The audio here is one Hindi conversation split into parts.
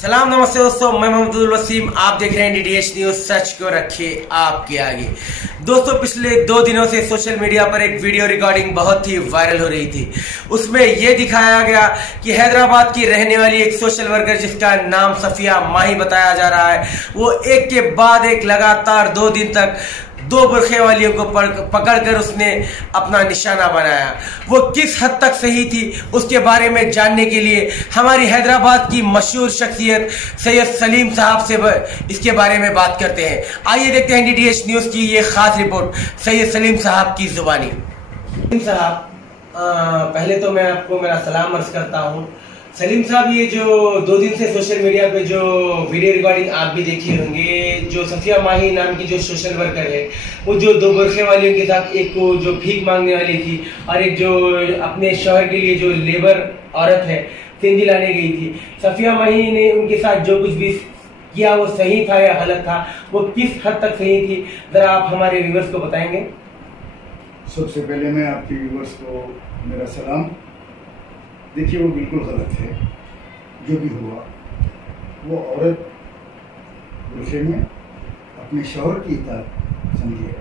सलाम नमस्ते दोस्तों, मैं मोहम्मद वसीम। आप देख रहे हैं डीडीएच न्यूज, सच को रखिए आपके आगे। दोस्तों, पिछले 2 दिनों से सोशल मीडिया पर एक वीडियो रिकॉर्डिंग बहुत ही वायरल हो रही थी। उसमें यह दिखाया गया कि हैदराबाद की रहने वाली एक सोशल वर्कर, जिसका नाम सफिया माही बताया जा रहा है, वो एक के बाद एक लगातार 2 दिन तक 2 बुरखे वालियों को पकड़कर उसने अपना निशाना बनाया। वो किस हद तक सही थी, उसके बारे में जानने के लिए हमारी हैदराबाद की मशहूर शख्सियत सैयद सलीम साहब से इसके बारे में बात करते हैं। आइए देखते हैं डीडीएच न्यूज की ये खास रिपोर्ट सैयद सलीम साहब की जुबानी। सलीम साहब, पहले तो मैं आपको मेरा सलाम अर्ज करता हूँ। सलीम साहब, ये जो 2 दिन से सोशल मीडिया पे जो वीडियो रिकॉर्डिंग आप भी देखे होंगे, जो सफिया माही नाम की जो सोशल वर्कर है, वो जो 2 बुरखे वालियों के साथ, एक को जो भीख मांगने वाली थी और एक जो अपने शौहर के लिए जो लेबर औरत है सिंधी लाने गई थी, सफिया माही ने उनके साथ जो कुछ भी किया वो सही था या गलत था, वो किस हद तक सही थी, जरा आप हमारे व्यूअर्स को बताएंगे। सबसे पहले मैं आपके व्यूअर्स को मेरा सलाम। देखिए, वो बिल्कुल गलत है। जो भी हुआ, वो औरत बुरखे में अपने शौहर की इताअत समझी है,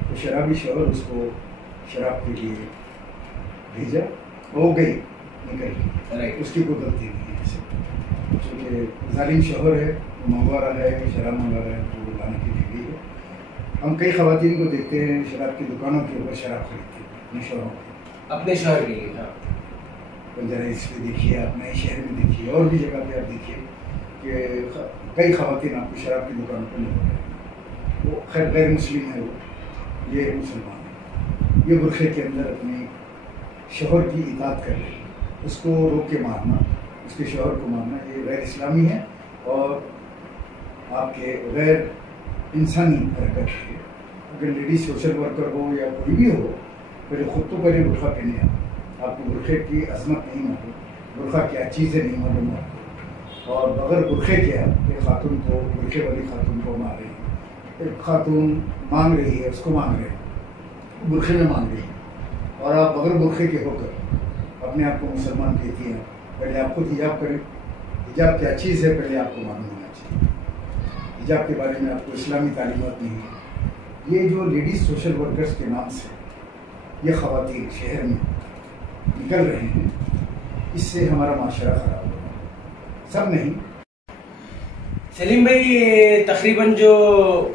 तो शराबी शौहर उसको शराब के लिए भेजा, हो गई निकल गई, उसकी कोई गलती नहीं है ऐसे। क्योंकि जालिम शौहर है, वो मंगवा रहा है, शराब मंगवा रहा है, तो वो लाने की भी है। हम कई खवातीन को देखते हैं शराब की दुकानों के ऊपर शराब खरीदते हैं अपने शौहरों की, अपने शौहर के लिए। हाँ, जरा इसमें देखिए, आप नए शहर में देखिए, और भी जगह पे आप देखिए कि कई खवातीन आपको शराब की दुकान पर मिल, वो खैर गैर मुस्लिम है, वो ये मुसलमान है, ये बुरखे के अंदर अपने शौहर की इताअत कर रहे हैं, उसको रोक के मारना, उसके शौहर को मारना, ये गैर इस्लामी है और आपके गैर इंसानी हरकत है। अगर लेडीज सोशल वर्कर हो या कोई भी हो, पहले खुद तो पहले बुरखा पहने, आपको बुरखे की अजमत नहीं मालूम, बुरखा क्या चीज़ है नहीं मालूम आपको, और बगैर बुरखे के आप एक खातून को, बुरखे वाली खातून को मार रही है। एक खातून मांग रही है, उसको मांग रहे हैं, बुरखे में मांग रही है, और आप बगैर बुरखे के होकर अपने आप को मुसलमान कहती हैं। पहले आप खुद हिजाब करें, हिजाब क्या चीज़ है पहले आपको मालूम होना चाहिए। हिजाब के बारे में आपको इस्लामी तालीमात नहीं है। ये जो लेडीज़ सोशल वर्कर्स के नाम से ये ख़वातीन शहर में निकल रहे हैं, इससे हमारा माशरा खराब हो रहा है, सब नहीं। सलीम भाई, तकरीबन जो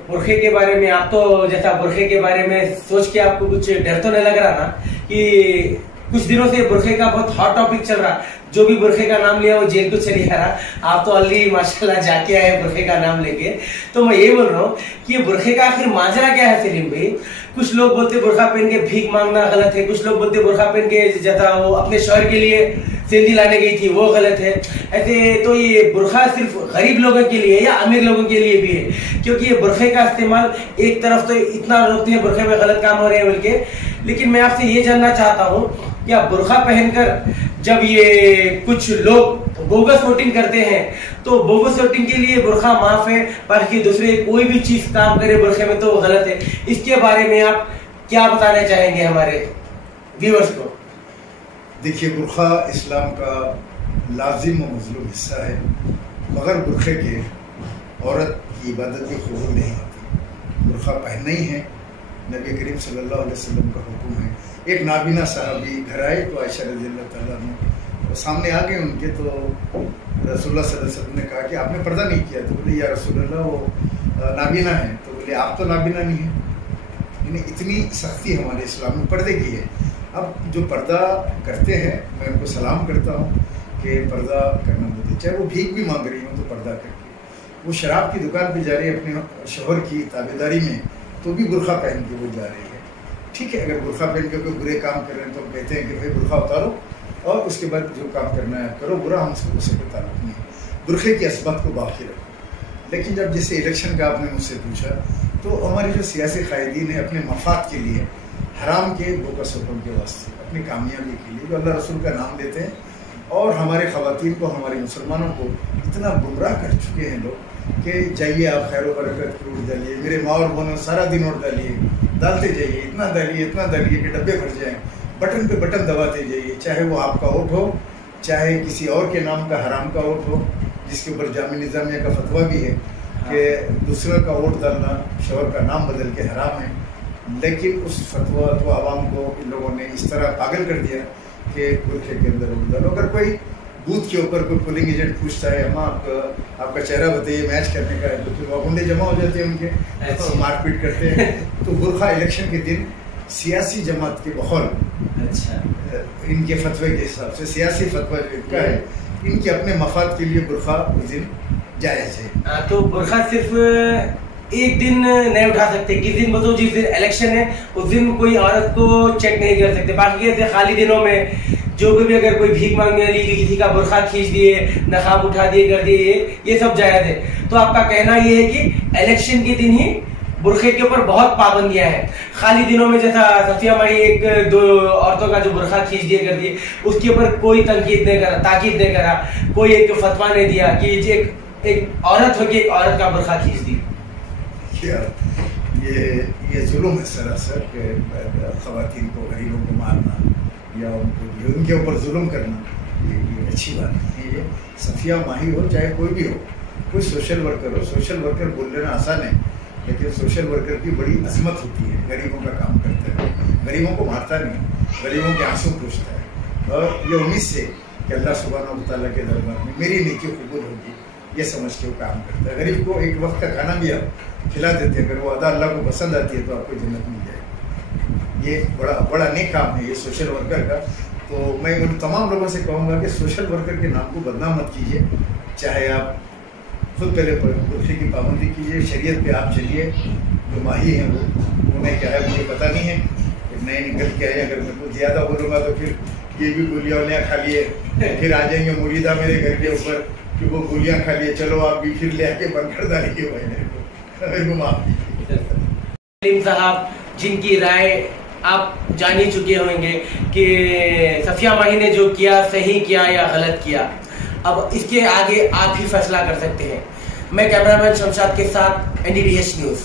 बुरखे के बारे में, आप तो जैसा बुरखे के बारे में सोच के आपको कुछ डर तो नहीं लग रहा ना कि कुछ दिनों से बुरखे का बहुत हॉट टॉपिक चल रहा, जो भी बुरखे का नाम लिया वो जेल को चली जा रहा। आप तो ऑलरेडी माशाल्लाह जाके आए बुरखे का नाम लेके, तो मैं ये बोल रहा हूँ कि ये बुरखे का आखिर माजरा क्या है सलीम भाई। कुछ लोग बोलते बुरखा पहन के भीख मांगना गलत है, कुछ लोग बोलते बुरखा पहन के जैसा वो अपने शौहर के लिए सिंधी लाने गई थी वो गलत है। ऐसे तो ये बुरखा सिर्फ गरीब लोगों के लिए या अमीर लोगों के लिए भी है, क्योंकि ये बुरखे का इस्तेमाल एक तरफ तो इतना रोकते हैं बुरखे में गलत काम हो रहे हैं बोल के। लेकिन मैं आपसे ये जानना चाहता हूँ, क्या बुरखा पहनकर जब ये कुछ लोग बोगस वोटिंग करते हैं, तो बोगस वोटिंग के लिए बुरखा माफ है, बाकी दूसरे कोई भी चीज काम करे बुरखे में तो वो गलत है। इसके बारे में आप क्या बताना चाहेंगे हमारे व्यूअर्स को? देखिए, बुरखा इस्लाम का लाजिम और मज़लूम हिस्सा है। मगर बुरखे के औरत की इबादत भी कबूल नहीं होती। बुरखा पहनना ही है, नबी करीम सल्लल्लाहु अलैहि वसल्लम का हुक्म है। एक नाबीना साहबी घर आए तो आयशा रज़ियल्लाहु तआला अन्हा तो सामने आ गए उनके, तो रसूलुल्लाह सल्लल्लाहु अलैहि वसल्लम ने कहा कि आपने पर्दा नहीं किया। तो बोले, या रसूलल्लाह, वो नाबीना है। तो बोले, आप तो नाबीना नहीं है। यानी इतनी सख्ती हमारे इस्लाम में पर्दे की है। अब जो पर्दा करते हैं, मैं उनको सलाम करता हूँ कि पर्दा करना चाहिए, चाहे वो भीख भी मांग रही हो तो पर्दा करके। वो शराब की दुकान पे जा रही है अपने शौहर की ताबेदारी में, तो भी बुरखा पहन के वो जा रही है। ठीक है, अगर बुरखा पहन के कोई बुरे काम कर रहे हैं तो हम कहते हैं कि भाई बुरखा उतारो और उसके बाद जो काम करना है करो, बुरा हमसे उससे कोई ताल्लुक नहीं है। बुरखे की असबत को बाकी रखो। लेकिन जब जैसे इलेक्शन का आपने मुझसे पूछा, तो हमारे जो सियासी कायदीन है अपने मफाद के लिए, हराम के बोकस हुक्म के वास्ते, अपनी कामयाबी के लिए जो अल्लाह रसूल का नाम लेते हैं, और हमारे ख़वातीन को, हमारे मुसलमानों को इतना गुमराह कर चुके हैं लोग कि जाइए आप खैर बरकत की ओर डालिए, मेरे माँ और बहनों सारा दिन और डालिए, डालते जाइए, इतना डालिए कि डब्बे भर जाएँ, बटन पे बटन दबाते जाइए, चाहे वो आपका वोट हो, चाहे किसी और के नाम का हराम का वोट हो, जिसके ऊपर जामी निज़ामिया का फतवा भी है कि दूसरे का वोट डालना शोहर का नाम बदल के हराम है। लेकिन उस फतवा तो आवाम को इन लोगों ने इस तरह पागल कर दिया कि बुरखे के अंदर वोट डालो। अगर कोई बूथ के ऊपर कोई पोलिंग एजेंट पूछता है, हम आपका चेहरा बताइए मैच करने का है, तो फिर वो गुंडे जमा हो जाते हैं उनके, तो मारपीट करते हैं। तो बुरखा इलेक्शन के दिन सियासी जमात के माहौल, इनके फतवे के हिसाब से सियासी फतवा जो इनका है, इनके अपने मफाद के लिए बुरखा उस दिन जायज़ है। तो बुरखा सिर्फ एक दिन नहीं उठा सकते, किस दिन बताओ, जिस दिन इलेक्शन है उस दिन कोई औरत को चेक नहीं कर सकते। बाकी ऐसे खाली दिनों में जो भी अगर कोई भीख मांगने वाली किसी का बुरखा खींच दिए, नकाब उठा दिए, कर दिए, ये सब जायज है। तो आपका कहना ये है कि इलेक्शन के दिन ही बुरखे के ऊपर बहुत पाबंदियां हैं। खाली दिनों में जैसा सफिया माही एक दो औरतों का जो बुरखा खींच दिए कर दिए, उसके ऊपर कोई तनकीद नहीं करा, ताकीद नहीं करा, कोई एक फतवा नहीं दिया कि एक औरत होगी एक औरत का बुरखा खींच दी। ये जुल्म है सरासर के ख़वातीन को, गरीबों को मारना या उनके ऊपर जुल्म करना, ये अच्छी बात नहीं है। ये सफिया माही हो चाहे कोई भी हो, कोई सोशल वर्कर हो, सोशल वर्कर बोल लेना आसान है, लेकिन सोशल वर्कर की बड़ी अजमत होती है। गरीबों का काम करता है, गरीबों को मारता नहीं, गरीबों के आंसू पूछता है, और ये उम्मीद से कि अल्लाह सुब्हानहू व तआला के दरबार में मेरी नेकी कबूल होगी, ये समझ के वो काम करता है। गरीब को एक वक्त का खाना भी आप खिला देते हैं, अगर वो अदा अल्लाह को पसंद आती है तो आपको जन्नत मिल जाएगी। ये बड़ा नेक काम है ये सोशल वर्कर का। तो मैं उन तमाम लोगों से कहूँगा कि सोशल वर्कर के नाम को बदनाम मत कीजिए। चाहे आप खुद पहले बुरखे की पाबंदी कीजिए, शरीयत पे आप चलिए। जो माही हैं वो, उन्हें क्या है मुझे पता नहीं है, नए निकल के आए। अगर मैं कुछ ज़्यादा बोलूँगा तो फिर ये भी गोलियाँ वोलियाँ खा लिए, फिर आ जाएंगे मुरीदा मेरे घर के ऊपर कि वो गोलियाँ खा लिए, चलो आप भी फिर ले आके बंद कर डालेंगे भाई मेरे को। सलीम साहब, जिनकी राय आप जान ही चुके होंगे कि सफिया माही ने जो किया सही किया या गलत किया, अब इसके आगे आप ही फैसला कर सकते हैं। मैं कैमरामैन शमशाद के साथ NDTH न्यूज़।